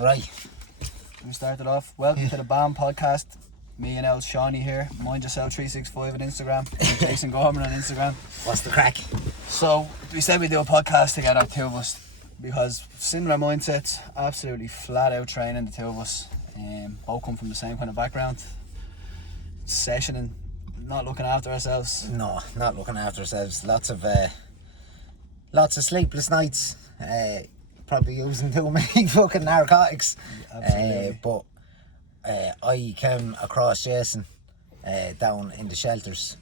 Right. We started off. Welcome to the B.A.M.N podcast. Me and Shawnee here. Mind yourself 365 on Instagram. Jason Gorman on Instagram. What's the crack? So we said we'd do a podcast together, two of us, because similar mindsets, absolutely flat out training, the two of us. Both come from the same kind of background. Sessioning, not looking after ourselves. No, not looking after ourselves. Lots of sleepless nights. Probably using too many fucking narcotics. Absolutely. But I came across Jason down in the shelters,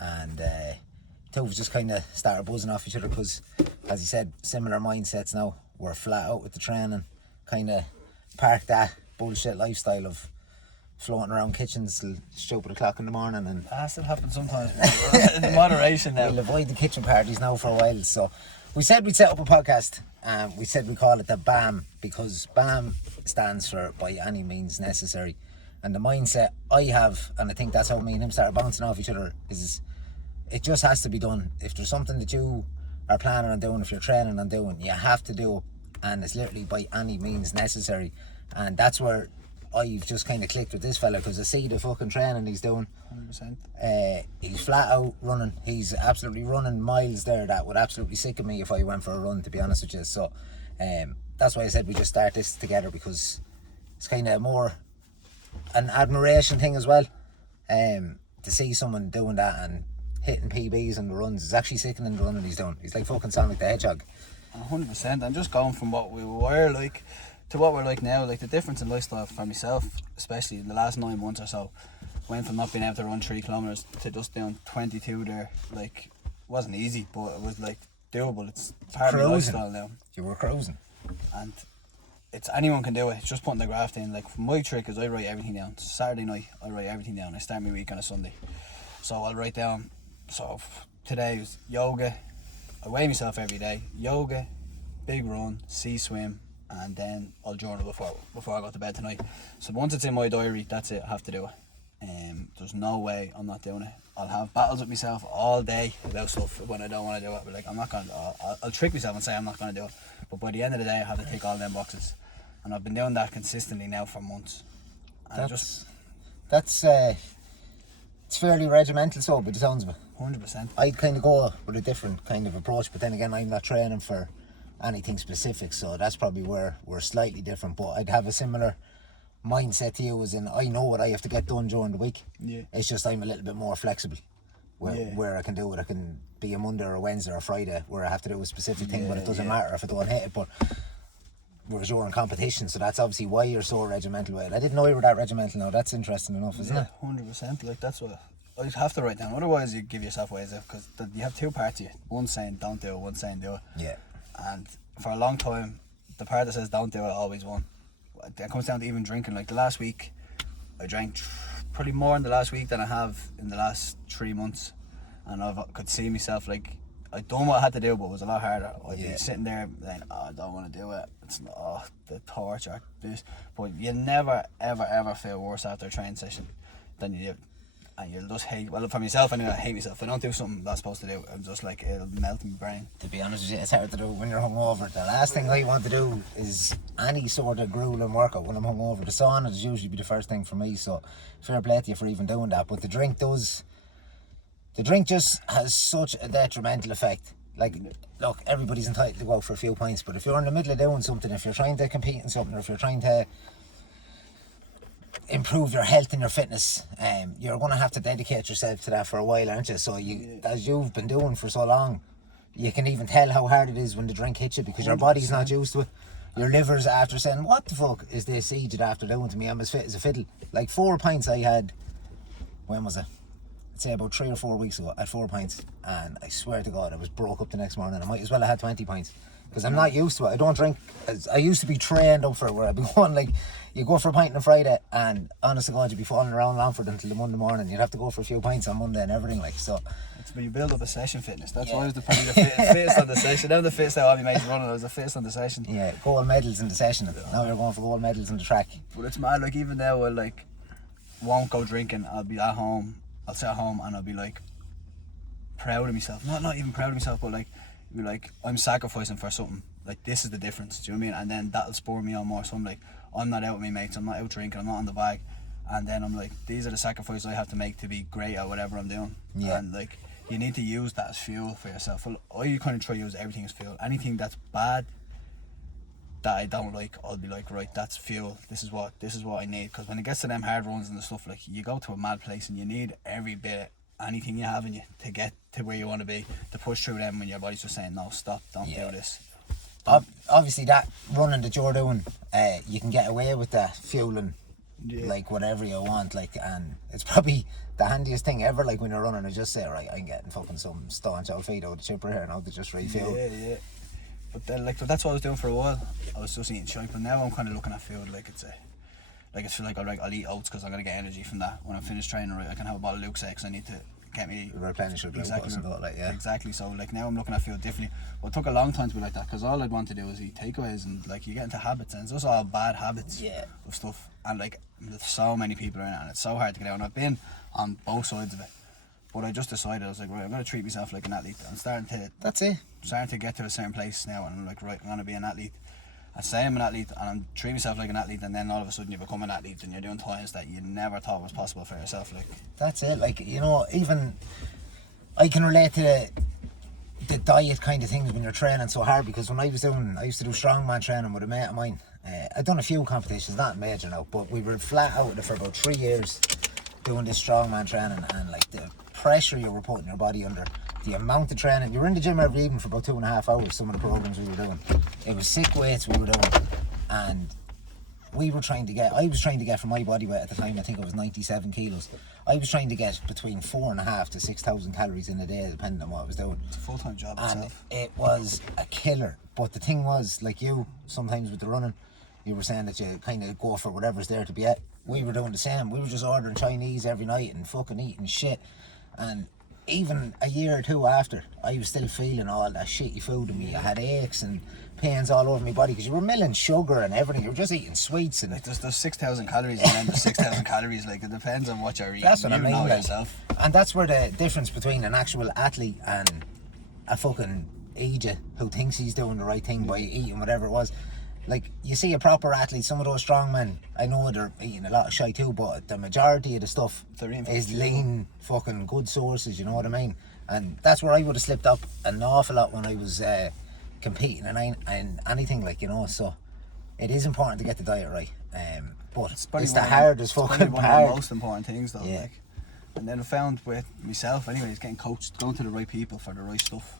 and two of us just kind of started buzzing off each other because, as he said, similar mindsets now. We're flat out with the training, kind of park that bullshit lifestyle of floating around kitchens till stupid o'clock in the morning, and That still happens sometimes. In moderation now. we'll avoid the kitchen parties now for a while. So we said we'd set up a podcast. We said we call it the B.A.M.N because B.A.M stands for by any means necessary. And the mindset I have, and I think that's how me and him started bouncing off each other, is it just has to be done. If there's something that you are planning on doing, if you're training on doing, you have to do it. And it's literally by any means necessary. And that's where I've just kind of clicked with this fella, because I see the fucking training he's doing. 100%. He's flat out running. He's absolutely running miles there that would absolutely sicken me if I went for a run, to be honest with you. So that's why I said we just start this together, because it's kind of more an admiration thing as well. To see someone doing that and hitting PBs on the runs is actually sickening, the running he's doing. He's like fucking Sonic the Hedgehog. 100%. I'm just going from what we were like to what we're like now. Like, the difference in lifestyle for myself, especially in the last 9 months or so, went from not being able to run 3 kilometers to just doing 22 there. Like, it wasn't easy, but it was like doable. It's part of my lifestyle now. You were cruising. And it's anyone can do it. It's just putting the graft in. Like, my trick is I write everything down. Saturday night I write everything down. I start my week on a Sunday, so I'll write down. So today was yoga. I weigh myself every day. Yoga, big run, sea swim, and then I'll journal before I go to bed tonight. So once it's in my diary, that's it. I have to do it. There's no way I'm not doing it. I'll have battles with myself all day about stuff when I don't want to do it. But like, I'm not gonna. I'll trick myself and say I'm not gonna do it. But by the end of the day, I have to tick all them boxes, and I've been doing that consistently now for months. And That's it's fairly regimental, so by the sounds of it. 100%. I'd kind of go with a different kind of approach, but then again, I'm not training for anything specific, so that's probably where we're slightly different. But I'd have a similar mindset to you, as in I know what I have to get done during the week. Yeah. It's just I'm a little bit more flexible where I can do it. I can be a Monday or a Wednesday or a Friday where I have to do a specific thing, but it doesn't matter if I don't hit it. But whereas you're in competition, so that's obviously why you're so regimental with it. I didn't know you were that regimental. Now that's interesting enough, isn't it? 100%. Like, that's what I have to write down. Otherwise, you give yourself ways out, because you have two parts of you. One saying don't do it, one saying do it. Yeah. And for a long time, the part that says don't do it always won. It comes down to even drinking. Like, the last week, I drank probably more in the last week than I have in the last 3 months, and I could see myself, like, I done what I had to do, but it was a lot harder. I'd be sitting there saying, I don't want to do it. It's not the torture, this. But you never, ever, ever feel worse after a training session than you do. And you'll just hate, well, for myself anyway, I hate myself. If I don't do something I'm not supposed to do, I'm just like, it'll melt in my brain. To be honest with you, it's hard to do when you're hungover. The last thing I want to do is any sort of grueling workout when I'm hungover. The sauna is usually be the first thing for me, so fair play to you for even doing that. But the drink just has such a detrimental effect. Like, look, everybody's entitled to go out for a few pints, but if you're in the middle of doing something, if you're trying to compete in something, or if you're trying to improve your health and your fitness, you're going to have to dedicate yourself to that for a while, aren't you? So as you've been doing for so long, you can even tell how hard it is when the drink hits you, because your body's not used to it. Your liver's after saying, what the fuck is this Egypt after doing to me? I'm as fit as a fiddle. Like, 4 pints I had, when was it? I'd say about 3 or 4 weeks ago. I had 4 pints, and I swear to God I was broke up the next morning. I might as well have had 20 pints, because I'm not used to it. I don't drink. I used to be trained up for it, where I'd be going, like, you go for a pint on a Friday, and honest to God, you'd be falling around Longford until the Monday morning. You'd have to go for a few pints on Monday and everything, like, so. It's when you build up a session fitness. That's why I was probably the fittest on the session. I'm the fittest out of all my mates running. I was the fittest on the session. Yeah, gold medals in the session. Now you're going for gold medals in the track. But it's mad, like, even now I, like, won't go drinking. I'll be at home. I'll sit at home and I'll be, like, proud of myself. Not even proud of myself, but, like, be like, I'm sacrificing for something. like this is the difference. Do you know what I mean? And then that'll spur me on more. So I'm like, I'm not out with my mates. I'm not out drinking. I'm not on the bag. And then I'm like, these are the sacrifices I have to make to be great at whatever I'm doing. Yeah. And like, you need to use that as fuel for yourself. Well, I kind of try to use everything as fuel. Anything that's bad that I don't like, I'll be like, right, that's fuel. This is what I need. Because when it gets to them hard runs and the stuff, like, you go to a mad place and you need every bit, anything you have in you to get to where you want to be, to push through them when your body's just saying, no, stop, don't do this. Obviously, that running that you're doing, you can get away with that fueling. Like whatever you want, like, and it's probably the handiest thing ever. Like when you're running, I just say, right, I'm getting fucking some staunch old feet out of the chipper here now to just refuel. Yeah. But then, like, that's what I was doing for a while. I was just eating shite, but now I'm kind of looking at food like it's I'll eat oats because I'm gonna get energy from that. When I'm finished training, right, I can have a bottle of Luke's because I need to get me replenish your glucose and all that. Yeah, exactly. So like now I'm looking at food differently. But it took a long time to be like that because all I'd want to do is eat takeaways, and like you get into habits, and it's just all bad habits of stuff. And like there's so many people around it, and it's so hard to get out. And I've been on both sides of it, but I just decided, I was like, right, I'm gonna treat myself like an athlete. I'm starting to get to a certain place now, and I'm like, right, I'm gonna be an athlete. I say I'm an athlete and I'm treating myself like an athlete, and then all of a sudden you become an athlete and you're doing times that you never thought was possible for yourself. Like, that's it. Like, you know, even I can relate to the diet kind of things when you're training so hard, because when I used to do strongman training with a mate of mine. I'd done a few competitions, not major now, but we were flat out with it for about 3 years doing this strongman training, and like the pressure you were putting your body under, the amount of training. You were in the gym every evening for about 2.5 hours, some of the programs we were doing. It was sick weights we were doing, and I was trying to get from my body weight at the time, I think I was 97 kilos. I was trying to get between 4,500 to 6,000 calories in a day, depending on what I was doing. It's a full-time job and itself. It was a killer. But the thing was, like you, sometimes with the running, you were saying that you kind of go for whatever's there to be at. We were doing the same. We were just ordering Chinese every night and fucking eating shit. And even a year or two after, I was still feeling all that shitty food in me. I had aches and pains all over my body because you were milling sugar and everything. You were just eating sweets. And like there's 6,000 calories and then there's 6,000 calories. Like, it depends on what you're eating. That's what I mean. Know like, yourself. And that's where the difference between an actual athlete and a fucking idiot who thinks he's doing the right thing by eating whatever it was. Like, you see a proper athlete, some of those strong men, I know they're eating a lot of shit too, but the majority of the stuff is lean, fucking good sources, you know what I mean? And that's where I would have slipped up an awful lot when I was competing in anything, like, you know. So it is important to get the diet right, but it's the hardest fucking one part. of the most important things though. Yeah. Like, and then I found with myself anyways, getting coached, going to the right people for the right stuff.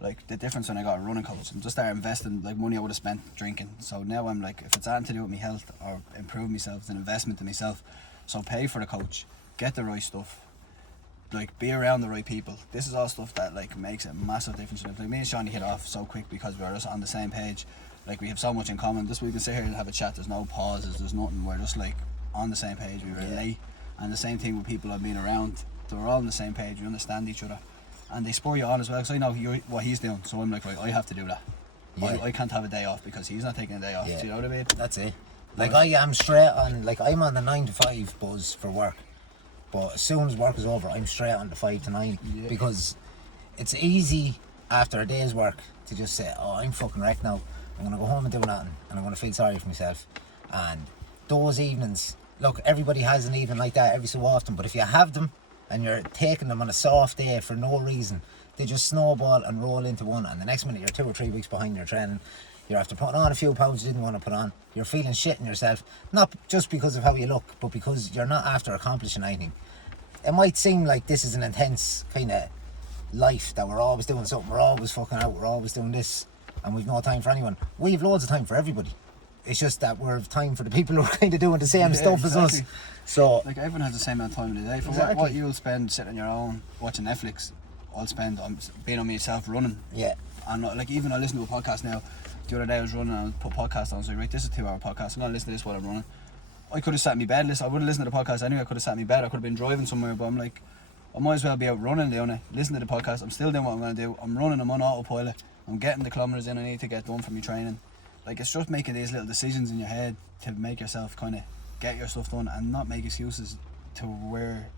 Like, the difference when I got a running coach, and just started investing like money I would have spent drinking. So now I'm like, if it's anything to do with my health or improve myself, it's an investment in myself. So pay for the coach, get the right stuff, like be around the right people. This is all stuff that like makes a massive difference. Like, me and Shawnee hit off so quick because we were just on the same page. Like, we have so much in common. Just we can sit here and have a chat. There's no pauses. There's nothing. We're just like on the same page. We relate, and the same thing with people I've been around. They're all on the same page. We understand each other. And they spur you on as well, because I know what he's doing, so I'm like, right, I have to do that. Yeah. I can't have a day off because he's not taking a day off. Do you know what I mean? That's it. Like, I am straight on, like, I'm on the 9 to 5 buzz for work, but as soon as work is over, I'm straight on the 5 to 9 because it's easy after a day's work to just say, oh, I'm fucking wrecked now, I'm going to go home and do nothing, and I'm going to feel sorry for myself. And those evenings, look, everybody has an evening like that every so often, but if you have them and you're taking them on a soft day for no reason, they just snowball and roll into one, and the next minute you're 2 or 3 weeks behind your training. You're after putting on a few pounds you didn't want to put on. You're feeling shit in yourself, not just because of how you look, but because you're not after accomplishing anything. It might seem like this is an intense kind of life, that we're always doing something, we're always fucking out, we're always doing this, and we've no time for anyone. We've loads of time for everybody. It's just that we're time for the people who are kind of doing the same stuff as us. So, like, everyone has the same amount of time in the day. For what you'll spend sitting on your own watching Netflix, I'll spend on being on myself running. Yeah. And like, even I listen to a podcast now. The other day I was running and I put podcast on. I was like, right, this is a 2-hour podcast. I'm gonna listen to this while I'm running. I could have sat in my bed. I would have listened to the podcast anyway. I could have sat in my bed. I could have been driving somewhere. But I'm like, I might as well be out running, doing it. Listen to the podcast. I'm still doing what I'm gonna do. I'm running. I'm on autopilot. I'm getting the kilometers in I need to get done for my training. Like, it's just making these little decisions in your head to make yourself kind of get your stuff done and not make excuses to where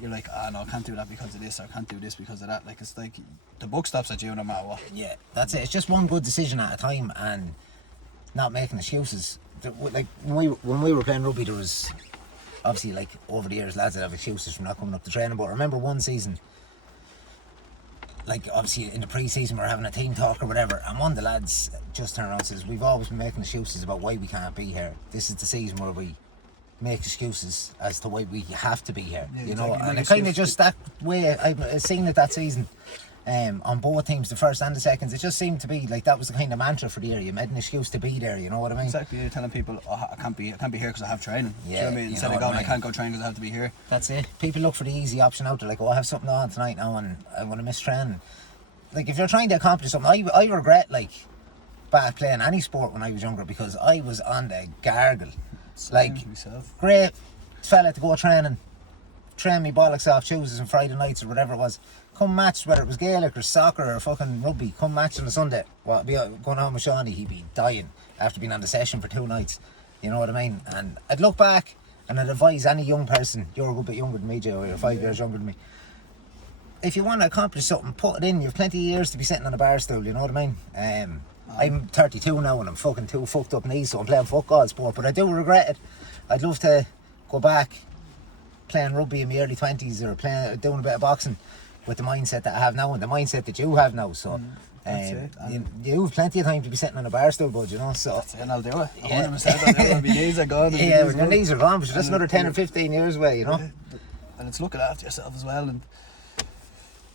you're like, no, I can't do that because of this, or I can't do this because of that. Like, it's like the buck stops at you no matter what. Yeah, that's it. It's just one good decision at a time and not making excuses. Like when we were playing rugby, there was obviously, like, over the years, lads that have excuses from not coming up to training. But I remember one season, like, obviously in the pre-season we're having a team talk or whatever, and one of the lads just turned around and says, we've always been making excuses about why we can't be here. This is the season where we make excuses as to why we have to be here, Yeah, you know. exactly. And it kind of just, that way I've seen it that season, on both teams, the first and the seconds. It just seemed to be like that was the kind of mantra for the year. You made an excuse to be there, you know what I mean? Exactly. You're telling people, I can't be here because I have training. Yeah, Do you know what I mean? Instead of going, I can't go train because I have to be here. That's it. People look for the easy option out there, like, oh, I have something on tonight now and I'm going to miss training. Like, if you're trying to accomplish something, I regret, like, bad playing any sport when I was younger, because I was on the gargle. Like, great fella to go training, train me bollocks off Tuesdays and Friday nights or whatever it was. Come match, whether it was Gaelic or soccer or fucking rugby, come match on a Sunday. Well, be going on with Shawnee, he'd be dying after being on the session for 2 nights. You know what I mean? And I'd look back and I'd advise any young person, you're a good bit younger than me, Joe, you're 5 years younger than me. If you want to accomplish something, put it in. You've plenty of years to be sitting on a bar stool, you know what I mean? I'm 32 now and I'm fucking 2 fucked up knees, so I'm playing fuck all sport, but I do regret it. I'd love to go back playing rugby in my early 20s or doing a bit of boxing with the mindset that I have now and the mindset that you have now. So you've plenty of time to be sitting on a bar stool, bud, you know. So that's it, and I'll do it. 100%. I'll do it. My knees are gone. Yeah, your knees are gone, but you're just another 10 or 15 years away, you know. And it's looking after yourself as well. And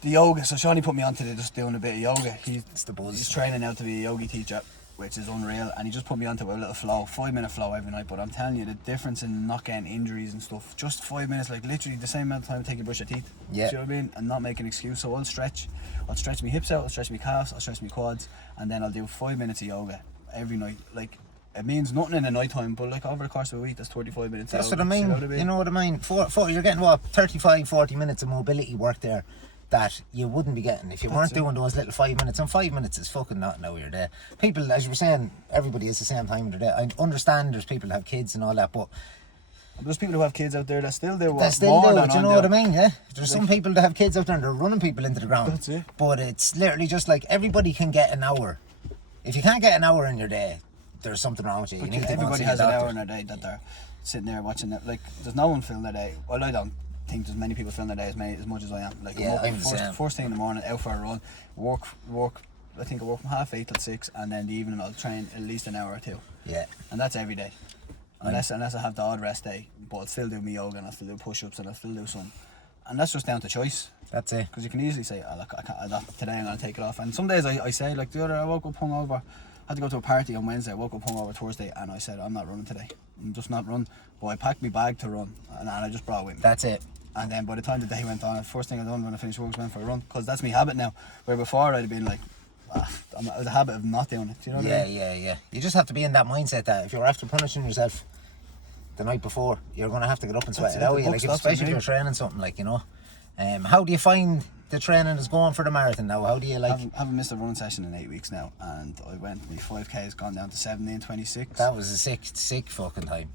the yoga, so Shawnee put me onto just doing a bit of yoga. It's the buzz. He's training now to be a yogi teacher, which is unreal, and he just put me onto a little flow, 5-minute flow every night. But I'm telling you, the difference in not getting injuries and stuff, just 5 minutes, like literally the same amount of time to take your brush your teeth. Yeah. Do you know what I mean? And not make an excuse. So I'll stretch my hips out, I'll stretch my calves, I'll stretch my quads, and then I'll do 5 minutes of yoga every night. Like, it means nothing in the night time, but like over the course of a week, that's 35 minutes. That's what I mean. You know what I mean? You're getting what, 35, 40 minutes of mobility work there that you wouldn't be getting if you weren't doing those little 5 minutes. And 5 minutes is fucking not an hour your day. People, as you were saying, everybody has the same time of their day. I understand there's people that have kids and all that, but there's people who have kids out there that still do what do you know what I mean? Yeah, there's some people that have kids out there and they're running people into the ground. That's it. But it's literally just like everybody can get an hour. If you can't get an hour in your day, there's something wrong with you. But You need to everybody go and has see a an doctor. hour in their day that they're sitting there watching it. Like, there's no one filling their day. Well, I don't think there's many people filling their day as much as I am. Like, Yeah, I'm the first, same. first thing in the morning, out for a run, work. I think I work from 8:30 till 6, and then the evening I'll train at least an hour or two. Yeah. And that's every day. Unless I have the odd rest day, but I'll still do my yoga and I'll still do push-ups and I'll still do some. And that's just down to choice. That's it. Because you can easily say, look, I can't, today I'm going to take it off. And some days I say, like the other, I woke up hungover. I had to go to a party on Wednesday. I woke up hungover Thursday, and I said, I'm not running today. I'm just not running. But I packed my bag to run, and I just brought it with me. That's it. And then by the time the day went on, the first thing I done when I finished work was went for a run, because that's my habit now. Where before I'd have been like, it was a habit of not doing it. Do you know what I mean? Yeah. You just have to be in that mindset that if you're after punishing yourself the night before, you're going to have to get up and sweat it out. Like, especially if you're training something, like, you know. How do you find the training is going for the marathon now? How do you like? I haven't missed a running session in 8 weeks now, and I went. My 5k has gone down to 17:26. That was a sick fucking time.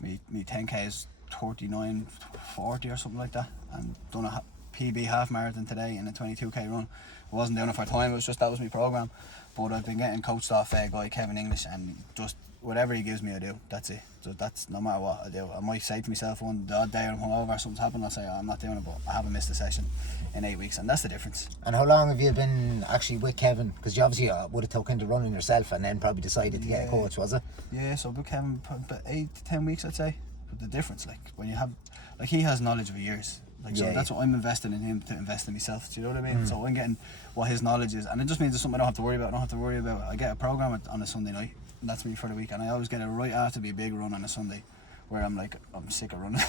Me 10k is 39:40 or something like that, and done a PB half marathon today in a 22k run. I wasn't doing it for time. It was just that was my program, but I've been getting coached off a guy Kevin English, and just whatever he gives me, I do. That's it. So that's no matter what I do. I might say to myself the odd day I'm hungover, something's happened, I'll say I'm not doing it, but I haven't missed a session in 8 weeks, and that's the difference. And how long have you been actually with Kevin? Because you obviously would have took into running yourself and then probably decided to get a coach, was it? Yeah, so with Kevin about 8 to 10 weeks, I'd say. But the difference, like when you have, like he has knowledge of years. Like, so that's what I'm investing in him to invest in myself. Do you know what I mean? So I'm getting what his knowledge is, and it just means it's something I don't have to worry about. I get a program on a Sunday night, and that's me for the week, and I always get it right after my big run on a Sunday, where I'm like, I'm sick of running,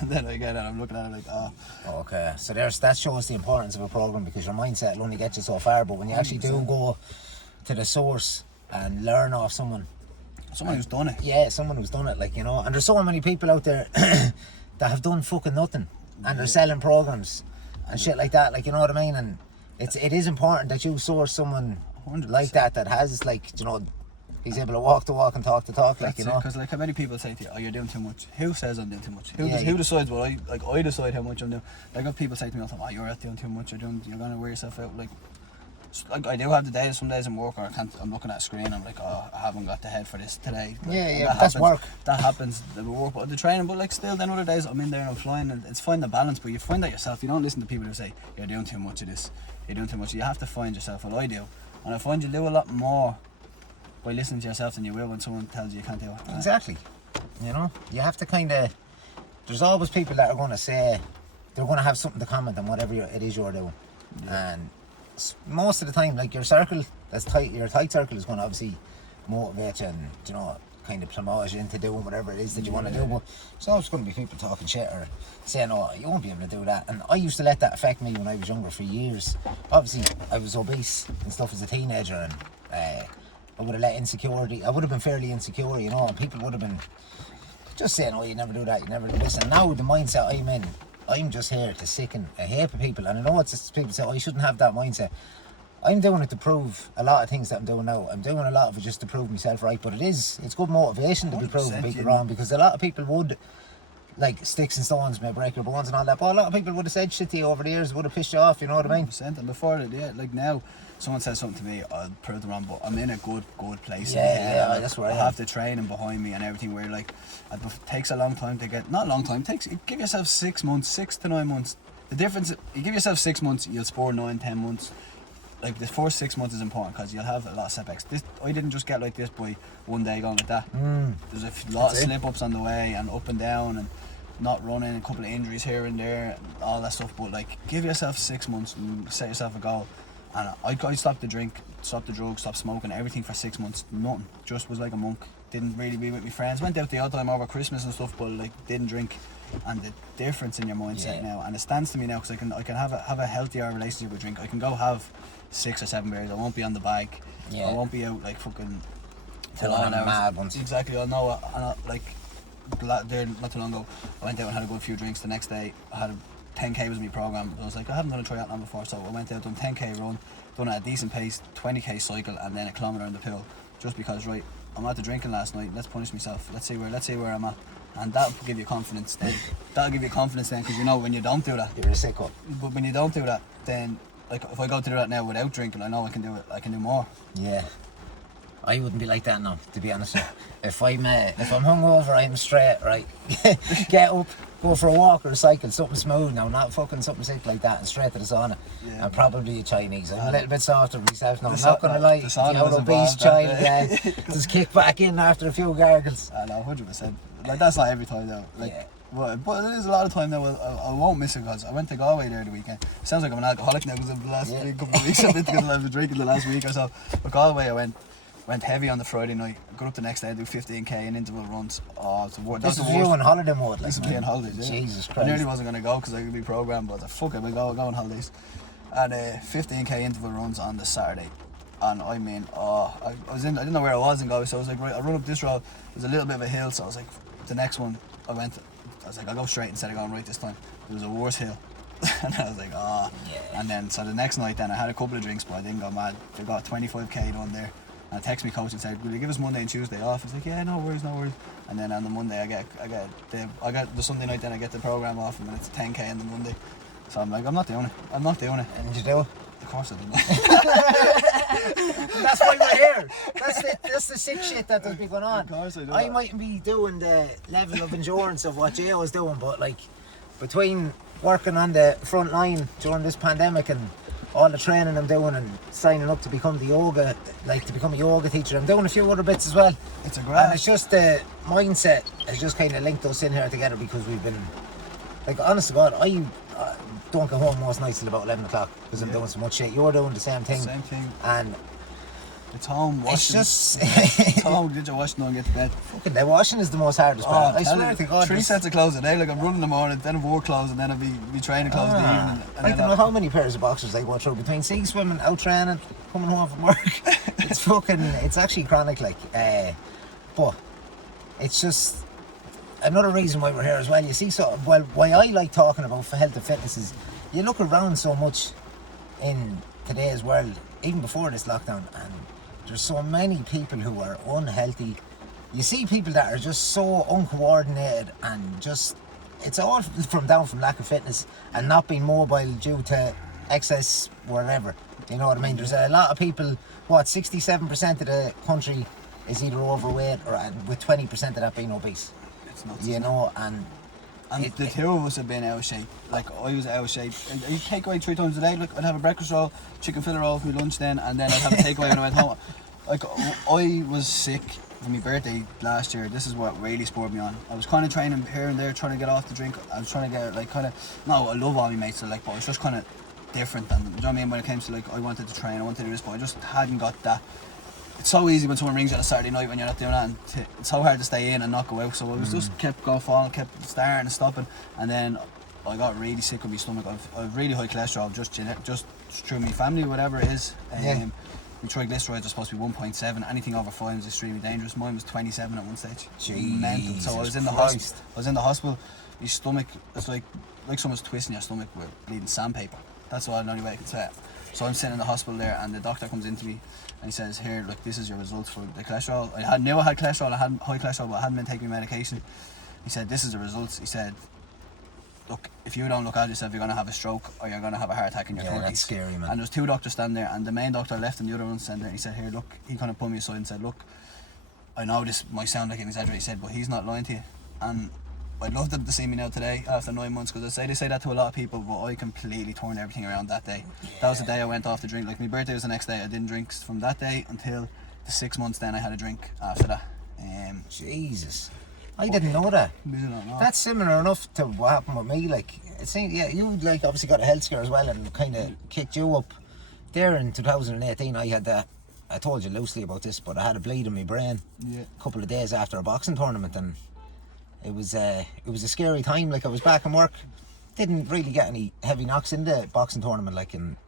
and then I get it, I'm looking at it like, Okay, so that shows the importance of a program, because your mindset will only get you so far, but when you actually do go to the source and learn off someone who's done it. Yeah, someone who's done it, like, you know. And there's so many people out there that have done fucking nothing, and they're selling programs and shit like that, like, you know what I mean. And it is important that you source someone 100%. like that has, like, you know, He's able to walk the walk and talk the talk, like, you know. Because like how many people say to you, "Oh, you're doing too much." Who says I'm doing too much? Who, Yeah, who decides what I decide how much I'm doing. Like if people say to me all the time, "Oh, you're out doing too much. You're gonna wear yourself out." Like I do have the days. Some days I'm working, or I'm looking at a screen. I'm like, "Oh, I haven't got the head for this today." Like, that's work. That happens. The work, but the training. But like still, then other days I'm in there and I'm flying, and it's finding the balance. But you find that yourself. You don't listen to people who say you're doing too much of this. You're doing too much. You have to find yourself. Well, I do, and I find you do a lot more by listening to yourself than you will when someone tells you can't do it. Exactly. You know, you have to kind of. There's always people that are going to say they're going to have something to comment on whatever it is you're doing, and most of the time, like your circle, that's tight. Your tight circle is going to obviously motivate you and, you know, kind of promote you into doing whatever it is that you want to do. But there's always going to be people talking shit or saying, "Oh, you won't be able to do that." And I used to let that affect me when I was younger for years. Obviously, I was obese and stuff as a teenager, and I would have let insecurity. I would have been fairly insecure, you know, and people would have been just saying, "Oh, you never do that, you never do this." And now the mindset I'm in, I'm just here to sicken a heap of people. And I know it's just people say, "Oh, you shouldn't have that mindset." I'm doing it to prove a lot of things that I'm doing now. I'm doing a lot of it just to prove myself right. But it's good motivation to be proving people wrong, because a lot of people would, like, sticks and stones may break your bones and all that, but a lot of people would have said shit to you over the years, would have pissed you off, you know what I mean? 100%. And before it, like now, someone says something to me, I'll prove them wrong, but I'm in a good place. Yeah, that's right. I have the training behind me and everything, where like it takes a long time to get, not a long time, give yourself 6 months, 6 to 9 months. The difference, you give yourself 6 months, you'll spore 9-10 months. Like the first 6 months is important because you'll have a lot of setbacks. I didn't just get like this by one day going like that. There's a lot of slip ups on the way and up and down and not running, a couple of injuries here and there, and all that stuff. But like, give yourself 6 months and set yourself a goal. And I stopped the drink, stopped the drugs, stopped smoking, everything for 6 months. Nothing. Just was like a monk. Didn't really be with my friends. Went out the odd time over Christmas and stuff, but like didn't drink. And the difference in your mindset now, and it stands to me now, because I can have a healthier relationship with drink. I can go have 6 or 7 beers. I won't be on the bag. I won't be out like fucking till I'm mad ones. Exactly. I know. Like there not too long ago, I went out and had a good few drinks. The next day, I had a 10k was my program. I was like, I haven't done a triathlon before, so I went out, done 10k run, done at a decent pace, 20k cycle, and then a kilometre in the pool. Just because, right, I'm at the drinking last night. Let's punish myself. Let's see where I'm at. And that'll give you confidence then. Because you know when you don't do that, you're a sicko. But when you don't do that, then like if I go to do that now without drinking, I know I can do it. I can do more. Yeah, I wouldn't be like that now, to be honest with you. If I'm hungover, I'm straight, right? Get up, go for a walk or a cycle, something smooth now, not fucking something sick like that, and straight to the sauna. And probably a Chinese. I'm a little bit softer myself now, I'm not gonna lie. The old obese child, just kick back in after a few gargles. I know, 100%. Like that's not every time though. Like, but there is a lot of time now. I won't miss it because I went to Galway there the weekend. It sounds like I'm an alcoholic now because of the last couple of weeks I've been because I've been drinking the last week or so. But Galway, I went heavy on the Friday night. Got up the next day, do 15k in interval runs. Oh, it's the worst. This is you on holiday mode, like. This is me on holidays. Yeah. Jesus Christ. I nearly wasn't gonna go because I could be programmed, but I was like, fuck it, we'll go on holidays. And 15k interval runs on the Saturday. And I mean, I didn't know where I was in Galway, so I was like, right, I run up this road. There's a little bit of a hill, so I was like, the next one, I was like, I'll go straight instead of going right this time. There was a worse hill. And I was like, And then, so the next night then, I had a couple of drinks, but I didn't go mad. They got 25k done there. And I texted my coach and said, will you give us Monday and Tuesday off? He's like, yeah, no worries. And then on the Monday, I get the Sunday night, then I get the program off, and then it's 10k on the Monday. So I'm like, I'm not doing it. And did you do it? Of course I didn't. That's why we're here. That's the sick shit that does be going on. Of course I do. I mightn't be doing the level of endurance of what Jay was doing, but like between working on the front line during this pandemic and all the training I'm doing and signing up to become a yoga teacher, I'm doing a few other bits as well. It's a graft. And it's just the mindset has just kind of linked us in here together, because we've been, like, honest to God, I don't get home most nights till about 11 o'clock because I'm doing so much shit. You're doing the same thing. And it's home washing. It's just it's home, did your washing and get to bed. Fucking the washing is the most hardest part. I swear to God. 3 sets of clothes a day, like I'm running in the morning, then work clothes, and then I'll be training clothes in the evening. I don't know how many pairs of boxers I go through between sea swimming, out training, coming home from work. It's actually chronic, like. But it's just another reason why we're here as well. You see, why I like talking about health and fitness is you look around so much in today's world, even before this lockdown, and there's so many people who are unhealthy. You see people that are just so uncoordinated and just, it's all from lack of fitness and not being mobile due to excess whatever. You know what I mean? There's a lot of people, 67% of the country is either overweight or with 20% of that being obese. It's nuts. You know, and the two of us have been out of shape. Like, I was out of shape. And I take away 3 times a day. Like, I'd have a breakfast roll, chicken fillet roll for my lunch then, and then I'd have a takeaway when I went home. Like, I was sick for my birthday last year. This is what really spurred me on. I was kind of training here and there, trying to get off the drink. I was trying to get, like, kind of, no, I love all my mates, so, like, but I was just kind of different than them. Do you know what I mean? When it came to, like, I wanted to train, I wanted to do this, but I just hadn't got that. It's so easy when someone rings you on a Saturday night when you're not doing that, and it's so hard to stay in and not go out. So I was just kept going falling, kept starting and stopping, and then I got really sick with my stomach. I've really high cholesterol, just through my family, whatever it is. My triglycerides are supposed to be 1.7. Anything over 5 is extremely dangerous. Mine was 27 at one stage. Mental. So I was in the hospital. My stomach, it's like someone's twisting your stomach with bleeding sandpaper. That's the only way I can say it. So I'm sitting in the hospital there, and the doctor comes into me and he says, "Here, look, this is your results for the cholesterol." I knew I had cholesterol, I had high cholesterol, but I hadn't been taking medication. He said, "This is the results." He said, "Look, if you don't look after yourself, you're going to have a stroke or you're going to have a heart attack in your 30s. That's scary, man. And there's 2 doctors standing there, and the main doctor left and the other one standing there. He said, "Here, look," he kind of pulled me aside and said, "Look, I know this might sound like an exaggeration," he said, "but he's not lying to you." And I'd love them to see me now today after 9 months, because they say that to a lot of people, but I completely turned everything around that day. That was the day I went off the drink. Like, my birthday was the next day. I didn't drink from that day until the 6 months. Then I had a drink after that. Jesus, I didn't know that. That's similar enough to what happened with me. Like, it seemed, you like obviously got a health scare as well, and kind of kicked you up. There in 2018, I had that. I told you loosely about this, but I had a bleed in my brain a couple of days after a boxing tournament, and it was a scary time. Like, I was back in work, didn't really get any heavy knocks in the boxing tournament, like, and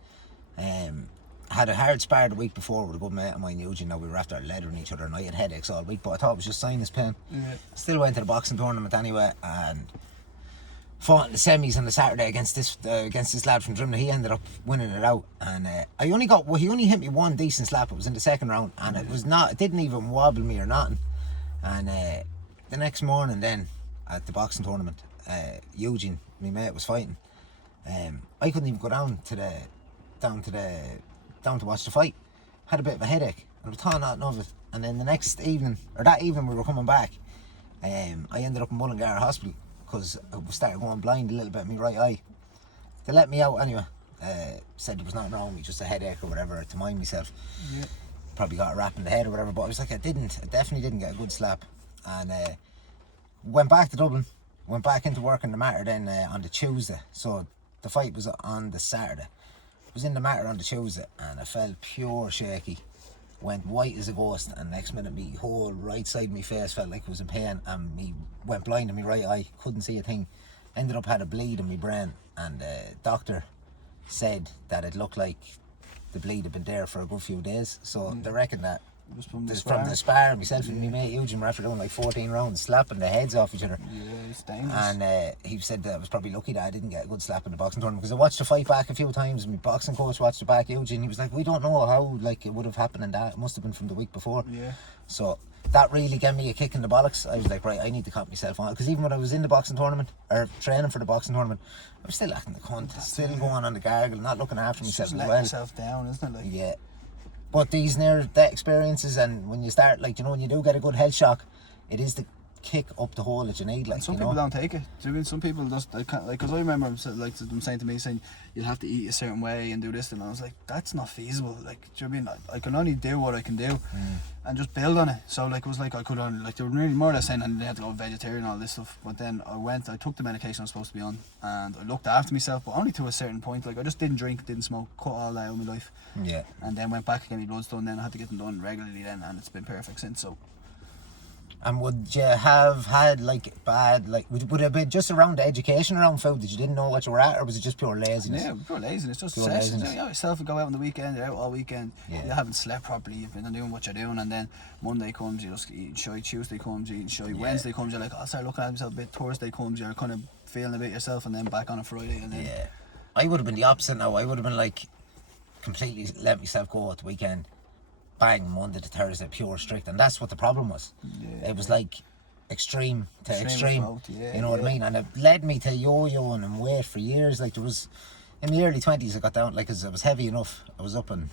had a hard spar the week before with a good mate of mine, Eugene. Now, we were after leathering each other, and I had headaches all week, but I thought it was just sinus pain. Still went to the boxing tournament anyway, and fought in the semis on the Saturday against this lad from Drimna. He ended up winning it out, and he only hit me one decent slap. It was in the second round, and it didn't even wobble me or nothing. And the next morning then at the boxing tournament, Eugene, my mate, was fighting. I couldn't even go down to watch the fight. Had a bit of a headache, and I was thought nothing of it. And then that evening we were coming back, I ended up in Mullingar Hospital because I started going blind a little bit in my right eye. They let me out anyway. Said there was nothing wrong with me, just a headache or whatever, to mind myself. Probably got a rap in the head or whatever, but I was like, I definitely didn't get a good slap. And went back to Dublin, went back into work in the Mater then on the Tuesday. So the fight was on the Saturday. I was in the Mater on the Tuesday, and I felt pure shaky. Went white as a ghost, and next minute me whole right side of my face felt like it was in pain, and me went blind in my right eye, couldn't see a thing. Ended up had a bleed in my brain, and the doctor said that it looked like the bleed had been there for a good few days. So they reckon that from the spar, myself and my mate Eugene were after doing like 14 rounds, slapping the heads off each other. It's dangerous. And he said that I was probably lucky that I didn't get a good slap in the boxing tournament, because I watched the fight back a few times, and my boxing coach watched it back, Eugene. He was like, "We don't know how it would have happened, and that it must have been from the week before." So that really gave me a kick in the bollocks. I was like, right, I need to calm myself on, because even when I was in the boxing tournament or training for the boxing tournament, I was still acting the cunt, still going on the gargle, not looking after myself as well. Letting yourself down, isn't it? Like, yeah. But these near-death experiences, and when you start, like, when you do get a good health shock, it is the kick up the hole that you need. Like, and some people don't take it. Do you mean some people just because I remember them saying to me, you'll have to eat a certain way and do this, and I was like, that's not feasible. Like, do you mean I can only do what I can do, and just build on it. So like, it was like I could only, like, they were really more or less saying I had to go vegetarian and all this stuff. But then I took the medication I was supposed to be on, and I looked after myself, but only to a certain point. Like, I just didn't drink, didn't smoke, cut all that out of my life. And then went back and get my bloods done. Then I had to get them done regularly then, and it's been perfect since. So. And would you have had would it have been just around the education around food that you didn't know what you were at, or was it just pure laziness? Yeah, pure laziness, just pure laziness. laziness. You know, yourself would go out on the weekend, you're out all weekend, you haven't slept properly, you've been doing what you're doing, and then Monday comes, you're just eating shy, Tuesday comes, you're eating shy, Wednesday comes, you're like, I'll start looking at myself a bit, Thursday comes, you're kind of feeling a bit yourself, and then back on a Friday, and then... I would have been the opposite now. I would have been like, completely let myself go at the weekend, bang, Monday to Thursday, pure strict. And that's what the problem was. Yeah. It was like extreme to extreme. Both, yeah, you know what I mean? And it led me to yo-yoing and weight for years. Like there was, in the early 20s I got down, like, 'cause I was heavy enough. I was up in,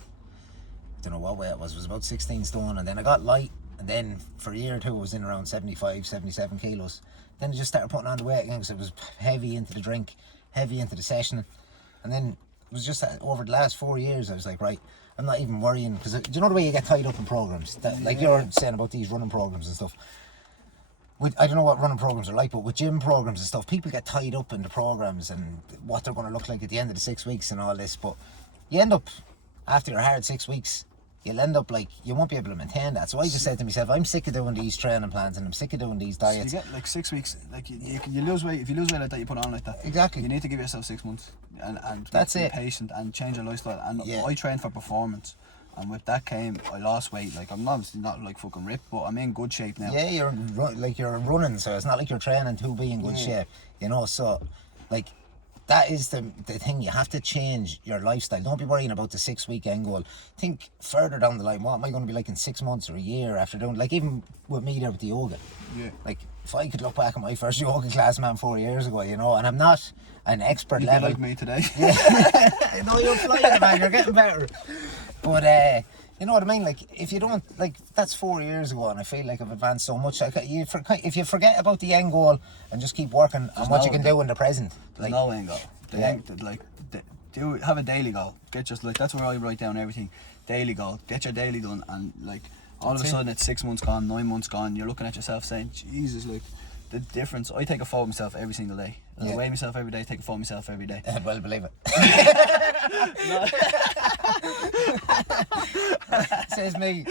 I don't know what weight it was about 16 stone. And then I got light. And then for a year or two I was in around 75, 77 kilos. Then I just started putting on the weight again because I was heavy into the drink, heavy into the session. And then it was just that over the last 4 years I was like, right, I'm not even worrying. Because do you know the way you get tied up in programs? That, like you're saying about these running programs and stuff. I don't know what running programs are like, but with gym programs and stuff, people get tied up in the programs and what they're going to look like at the end of the 6 weeks and all this. But you end up, after your hard 6 weeks, you'll end up like, you won't be able to maintain that. So I just said to myself, I'm sick of doing these training plans and I'm sick of doing these diets. So you get like 6 weeks, like you lose weight. If you lose weight like that, you put on like that. Exactly. You need to give yourself 6 months and that's be it. patient and change your lifestyle. And Yeah. I trained for performance, and with that came I lost weight. Like I'm obviously not like fucking ripped, but I'm in good shape now. Yeah, you're running, so it's not like you're training to be in good shape, you know. So like that is the thing. You have to change your lifestyle. Don't be worrying about the 6 week end goal. Think further down the line. What am I going to be like in 6 months or a year after doing, like, even with me there with the yoga. Yeah. Like if I could look back at my first yoga class, man, 4 years ago, you know, and I'm not an expert You'd level. be like me today. Yeah. No, you're flying, man. You're getting better. But you know what I mean? Like, if you don't, like, that's 4 years ago, and I feel like I've advanced so much. Like, if you forget about the end goal and just keep working on what you can do in the present, There's like, no end goal. Have a daily goal. Get just like, that's where I write down everything. Daily goal. Get your daily done, and like all of a sudden it's 6 months gone, 9 months gone. You're looking at yourself saying, Jesus, like the difference. I take a photo of myself every single day. I weigh myself every day. Take a photo of myself every day. well, believe it. Says me.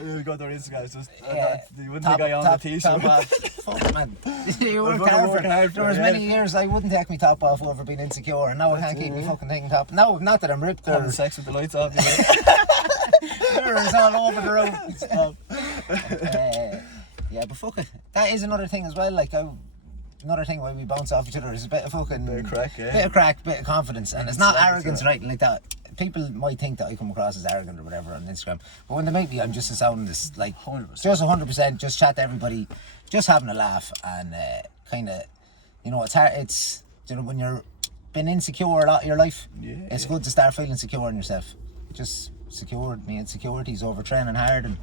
We got their Instagram. It's just, you wouldn't Top- think I own top- the t-shirt. top off. Fuck, man. You I've worked gotta hard work for hard it. for There it, was yeah. many years I wouldn't take my top off over being insecure, and now I can't keep my fucking thing top. No, not that I'm ripped Having or sex with the lights off. You know? mirrors all over the room. Stop. Yeah, but fuck it. That is another thing as well. Like, another thing why we bounce off each other is a bit of fucking... Bit of crack, yeah. Bit of crack, bit of confidence. And it's not Exactly, arrogance, so. right? Like that. People might think that I come across as arrogant or whatever on Instagram. But when they meet me, I'm just a sound this, like... 100%. Just 100%. Just chat to everybody. Just having a laugh. And kind of... You know, it's hard... It's... You know, when you're been insecure a lot of your life, it's good to start feeling secure in yourself. Just secured me insecurities over training hard and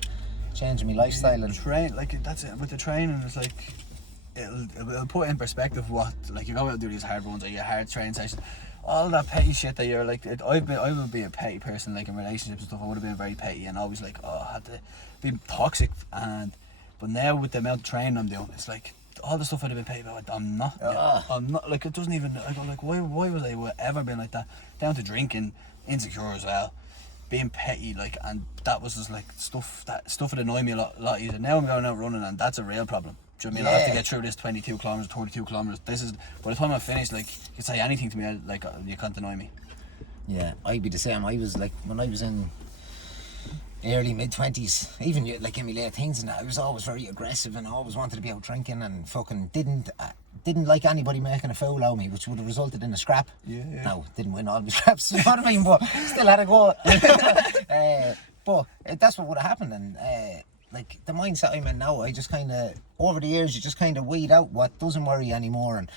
changing my lifestyle. And Train, like, that's it. With the training, it's like it'll put in perspective what, like, you go out and do these hard runs or your hard training sessions, all that petty shit that you're like. I would be a petty person, like in relationships and stuff. I would have been very petty and always like, I had to be toxic. But now with the amount of training I'm doing, it's like all the stuff I'd have been petty about, I'm not. I'm not, like, it doesn't even. I go like, why was I ever been like that? Down to drinking, insecure as well, being petty, like, and that was just like stuff would annoy me a lot easier. Now I'm going out running, and that's a real problem. Do you know what I mean? I have to get through this 22 kilometers, 32 kilometers. This is, by the time I finish, like, you can say anything to me, like, you can't annoy me. yeah, I'd be the same. I was like, when I was in early mid-20s, even like in my late teens and that, I was always very aggressive and always wanted to be out drinking and fucking didn't like anybody making a fool out of me, which would have resulted in a scrap. Yeah. No, didn't win all my scraps, you know what I mean, but still had a go. But that's what would have happened. And like the mindset I'm in now, I just kind of, over the years, you just kind of weed out what doesn't worry you anymore. And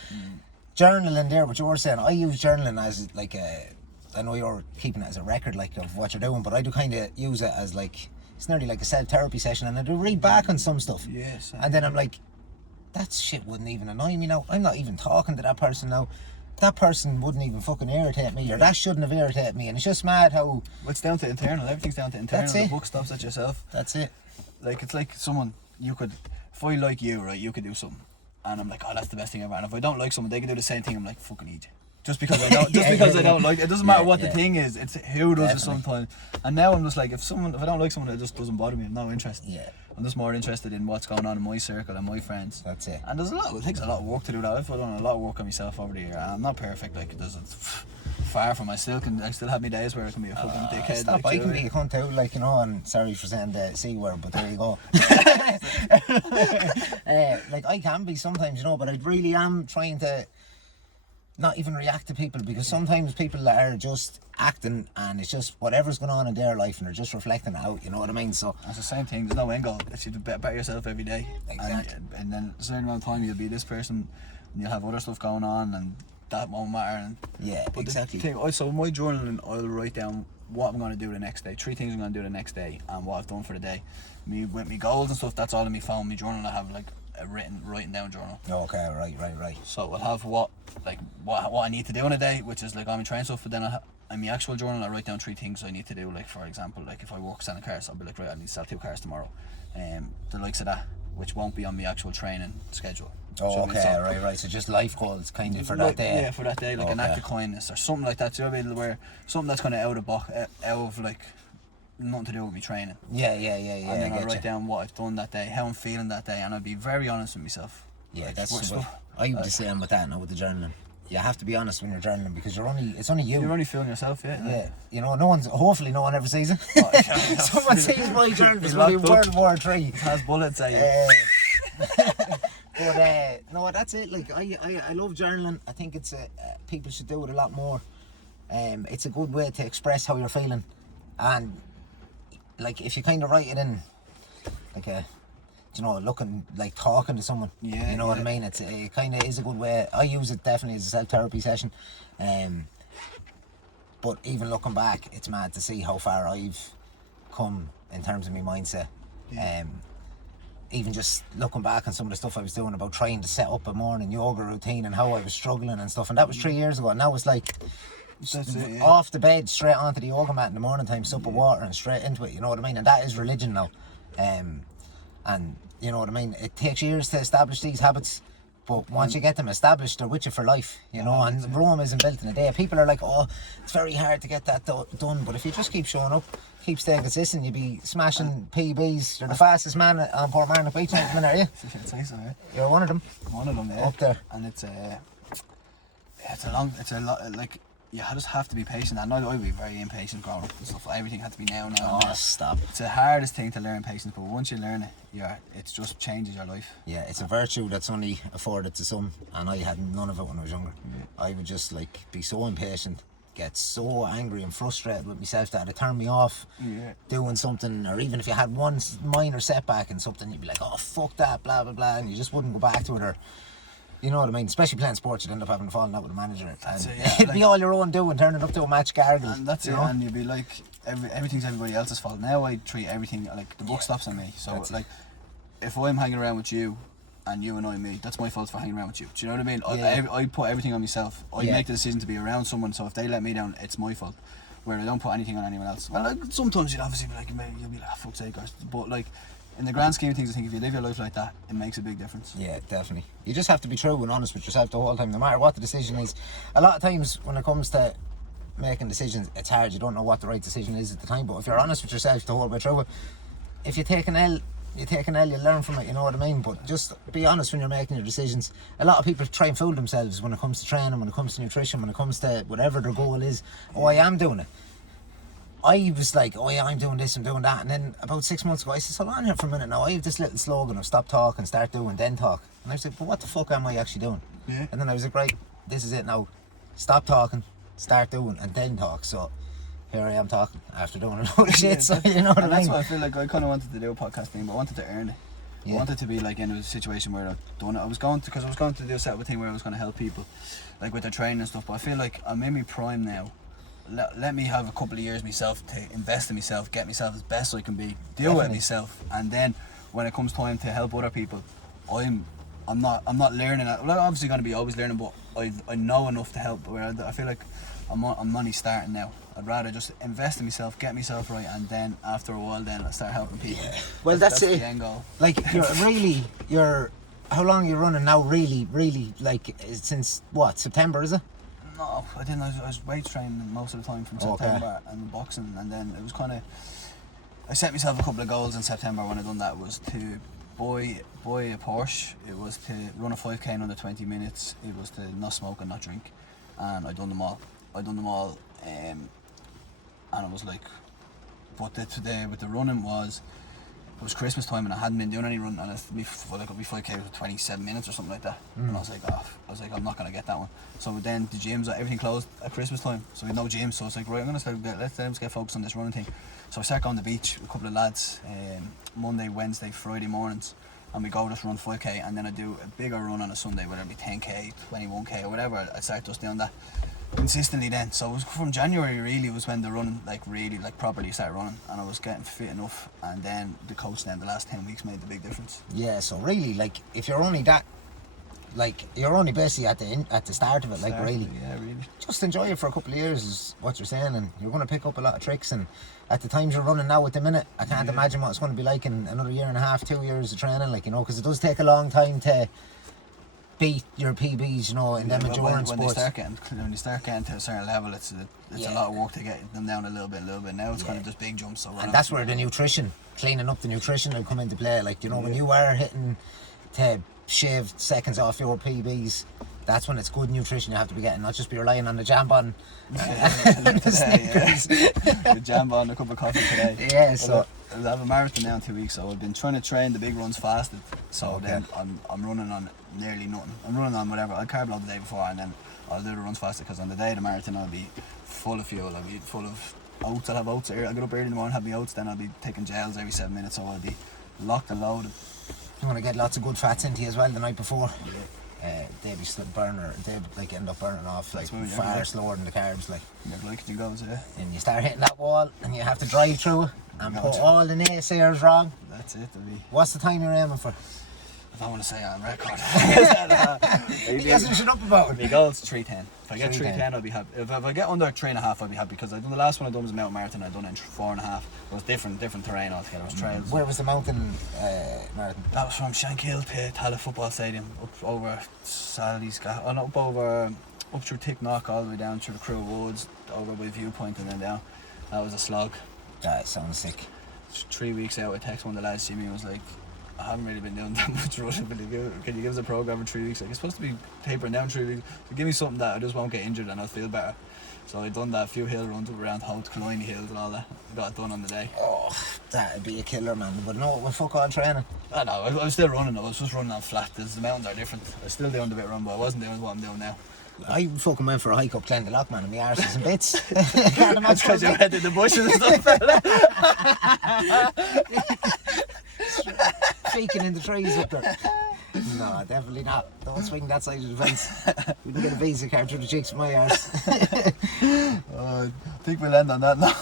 journaling there, what you were saying, I use journaling as like I know you're keeping it as a record, like, of what you're doing, but I do kind of use it as like, it's nearly like a self-therapy session, and I do read back on some stuff. Yes. And then I'm like, that shit wouldn't even annoy me now. I'm not even talking to that person now. That person wouldn't even fucking irritate me, or that shouldn't have irritated me. And it's just mad how... Well, it's down to internal. Everything's down to internal. That's it. The book stops at yourself. That's it. Like, it's like someone, you could, if I like you, right, you could do something, and I'm like, oh, that's the best thing ever. And if I don't like someone, they can do the same thing. I'm like, fucking eat you. Just because I don't, I don't like it. It doesn't matter what the thing is. It's who does it sometimes. And now I'm just like, if I don't like someone, it just doesn't bother me. I'm not interested. Yeah. I'm just more interested in what's going on in my circle and my friends. That's it. And it takes a lot of work to do that. I've done a lot of work on myself over the year. I'm not perfect. Like, it's far from. I still have my days where I can be a fucking dickhead. Stop, like, I can be a cunt too, like, you know, and sorry for saying the C word, but there you go. Like, I can be sometimes, you know, but I really am trying to not even react to people, because sometimes people are just acting and it's just whatever's going on in their life and they're just reflecting it out, you know what I mean? So It's the same thing, there's no end goal. It's you to better yourself every day. Exactly. And then a certain amount of time you'll be this person and you'll have other stuff going on and that won't matter. And yeah, but exactly. The thing, so my journaling, I'll write down what I'm going to do the next day, 3 things I'm going to do the next day and what I've done for the day. Me with me goals and stuff, that's all in my phone. My journal, I have like a writing down journal. Okay, right. So I'll have what I need to do in a day, which is like all my training stuff. But then in my actual journal, I write down 3 things I need to do. Like for example, like if I work selling cars, I'll be like, right, I need to sell 2 cars tomorrow. The likes of that, which won't be on my actual training schedule. Oh, okay, right. So just life goals kind of for that day. Yeah, for that day, like an act of kindness or something like that. Do you know what I mean? Where something that's kind of out of like nothing to do with me training. Yeah. And then I'll write down what I've done that day, how I'm feeling that day, and I'll be very honest with myself. Yeah, like, that's what I would be saying with that now with the journaling. You have to be honest when you're journaling because it's only you. You're only feeling yourself, yeah. Yeah, you know, hopefully no one ever sees it. Someone sees my journal, it's going to be World War III. It has bullets at you. But no, that's it. Like I love journaling. I think it's people should do it a lot more. It's a good way to express how you're feeling, and like if you kind of write it in, like looking like talking to someone. Yeah, you know what I mean. It kind of is a good way. I use it definitely as a self-therapy session. But even looking back, it's mad to see how far I've come in terms of my mindset. Even just looking back on some of the stuff I was doing about trying to set up a morning yoga routine and how I was struggling and stuff, and that was 3 years ago. And now it's like off the bed, straight onto the yoga mat in the morning time, sup of water and straight into it. You know what I mean? And that is religion now. And you know what I mean? It takes years to establish these habits, but once you get them established, they're with you for life, you know. And Rome isn't built in a day. People are like, oh, it's very hard to get that done, but if you just keep showing up, keep staying consistent, you'll be smashing PBs. You're the fastest man on Port Marnock Beach at the minute, are you? I'd say so, yeah. You're one of them. One of them, yeah. Up there. And it's a lot, like, you just have to be patient. I know I'd be very impatient growing up and stuff. Everything had to be now. Oh, stop. It's the hardest thing to learn patience, but once you learn it, it just changes your life. Yeah, it's a virtue that's only afforded to some, and I had none of it when I was younger. I would just be so impatient, get so angry and frustrated with myself that it'd turn me off doing something, or even if you had one minor setback in something, you'd be like, oh, fuck that, blah, blah, blah, and you just wouldn't go back to it, or you know what I mean? Especially playing sports, you'd end up having to fall out with a manager. That's and it, yeah. It'd be all your own doing, turning up to a match gargle. And that's it, know? And you'd be like, everything's everybody else's fault. Now I treat everything, like, the buck stops on me. So, like, if I'm hanging around with you, and you annoy me, that's my fault for hanging around with you. Do you know what I mean? I put everything on myself. I make the decision to be around someone, so if they let me down, it's my fault. Where I don't put anything on anyone else. Well, like, sometimes you'd obviously be like, you'll be like, oh, fuck's sake, but like, in the grand scheme of things, I think if you live your life like that, it makes a big difference. Yeah, definitely. You just have to be true and honest with yourself the whole time, no matter what the decision is. A lot of times when it comes to making decisions, it's hard. You don't know what the right decision is at the time, but if you're honest with yourself the whole way through it, if you take an L, you learn from it, you know what I mean? But just be honest when you're making your decisions. A lot of people try and fool themselves when it comes to training, when it comes to nutrition, when it comes to whatever their goal is. Oh, I am doing it. I was like, oh yeah, I'm doing this, I'm doing that. And then about 6 months ago, I said, hold on here for a minute now. I have this little slogan of stop talking, start doing, then talk. And I was like, but what the fuck am I actually doing? Yeah. And then I was like, right, this is it now. Stop talking, start doing, and then talk. So here I am talking after doing a lot of shit. So you know what I mean? That's why I feel like I kind of wanted to do a podcast thing, but I wanted to earn it. Yeah. I wanted to be like in a situation where I've done it. Because I was going to do a set of a thing where I was going to help people, like with their training and stuff. But I feel like I'm in my prime now. Let me have a couple of years myself to invest in myself, get myself as best I can be, deal with myself, and then when it comes time to help other people, I'm not learning. Well, I'm obviously going to be always learning, but I know enough to help. Where I feel like I'm only starting now. I'd rather just invest in myself, get myself right, and then after a while, then I start helping people. Yeah. Well, that's it. The end goal. Like you're how long are you running now? Really, like since what, September, is it? No, I didn't. I was weight training most of the time from September and boxing, and then it was kind of. I set myself a couple of goals in September when I done that. Was to buy a Porsche. It was to run a 5k in under 20 minutes. It was to not smoke and not drink, and I done them all. And I was like, but today with the running was was Christmas time and I hadn't been doing any running, and my 5k was 27 minutes or something like that. And I was like, I'm not gonna get that one. So then the gyms, everything closed at Christmas time, so we had no gym. So I was like, right, I'm gonna start. Let's get focused on this running thing. So I started going to the beach with a couple of lads, Monday, Wednesday, Friday mornings, and we go just run 5k, and then I do a bigger run on a Sunday, whether it be 10k, 21k, or whatever. I start just doing that consistently then. So it was from January really was when the running really properly started running, and I was getting fit enough, and then the coach then the last 10 weeks made the big difference. Yeah, so really, like, if you're only that, like, you're only basically at the start of it, like, really. Yeah, really. Just enjoy it for a couple of years is what you're saying, and you're going to pick up a lot of tricks. And at the times you're running now at the minute, I can't imagine what it's going to be like in another year and a half, 2 years of training, like, you know, because it does take a long time to beat your PBs, you know, in them endurance when sports. When they start getting to a certain level, it's a lot of work to get them down a little bit. Now it's kind of just big jumps. So and that's where the nutrition, cleaning up the nutrition will come into play. Like, you know, when you are hitting to shave seconds off your PBs, that's when it's good nutrition you have to be getting, not just be relying on the jam-on and the Snickers. The jam-on, a cup of coffee today. Yeah, so I have a marathon now in 2 weeks, so I've been trying to train the big runs fasted. So Okay. then I'm running on nearly nothing. I'm running on whatever. I'll carb load the day before, and then I'll do the runs fasted, because on the day of the marathon I'll be full of fuel. I'll be full of oats. I'll have oats. I'll get up early in the morning, have my oats, then I'll be taking gels every 7 minutes, so I'll be locked and loaded. you want to get lots of good fats into you as well the night before. They'd end up burning off like far slower than the carbs, like. Your glycogen goes, yeah. And you start hitting that wall, and you have to drive through it and put all the naysayers wrong. That's it. What's the time you're aiming for? I don't want to say on record. You guys should up about it. My goal's 3:10. If I get 3:10, 3:10, I'll be happy. If I get under 3.5, I'll be happy, because I done the last one I done was a mountain marathon. I done it in 4.5. It was different terrain altogether. It was trails. Where was the mountain marathon? That was from Shankill to Tala Football Stadium, up over Sally's, up through Ticknock, all the way down through the Crew Woods, over by Viewpoint, and then down. That was a slog. That sounds sick. 3 weeks out, I texted one of the lads, see me, and was like, I haven't really been doing that much running, but can you give us a program for 3 weeks? Like, it's supposed to be tapering down 3 weeks. So give me something that I just won't get injured and I'll feel better. So I done that, a few hill runs up around Holt, Killiney Hills and all that. Got it done on the day. Oh, that'd be a killer, man. But no, we're fuck all training. I know, I was still running. I was just running on flat. The mountains are different. I was still doing the bit run, but I wasn't doing what I'm doing now. I fucking went for a hike up Glendalough, man, and my arse is in bits. That's because you went in the bushes and stuff, fella. Faking in the trees up there. No, definitely not. Don't swing that side of the fence. We can get a visa card through the cheeks of my arse. I think we'll end on that now.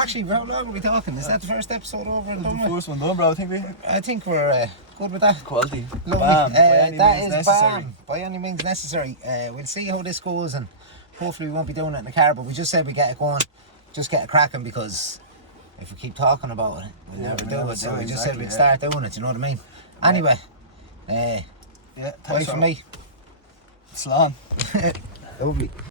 Actually, how long are we talking? Is that the first episode over and done The with? first one done, bro, I think we're good with that. Quality. Lovely. BAM. By any That means is necessary. BAM. By any means necessary. We'll see how this goes, and hopefully we won't be doing it in the car, but we just said we get it going, just get it cracking, because if we keep talking about it, we'll never do it. So we just said we'd start doing it, you know what I mean? Anyway, bye thanks from me. Slán. Lovely.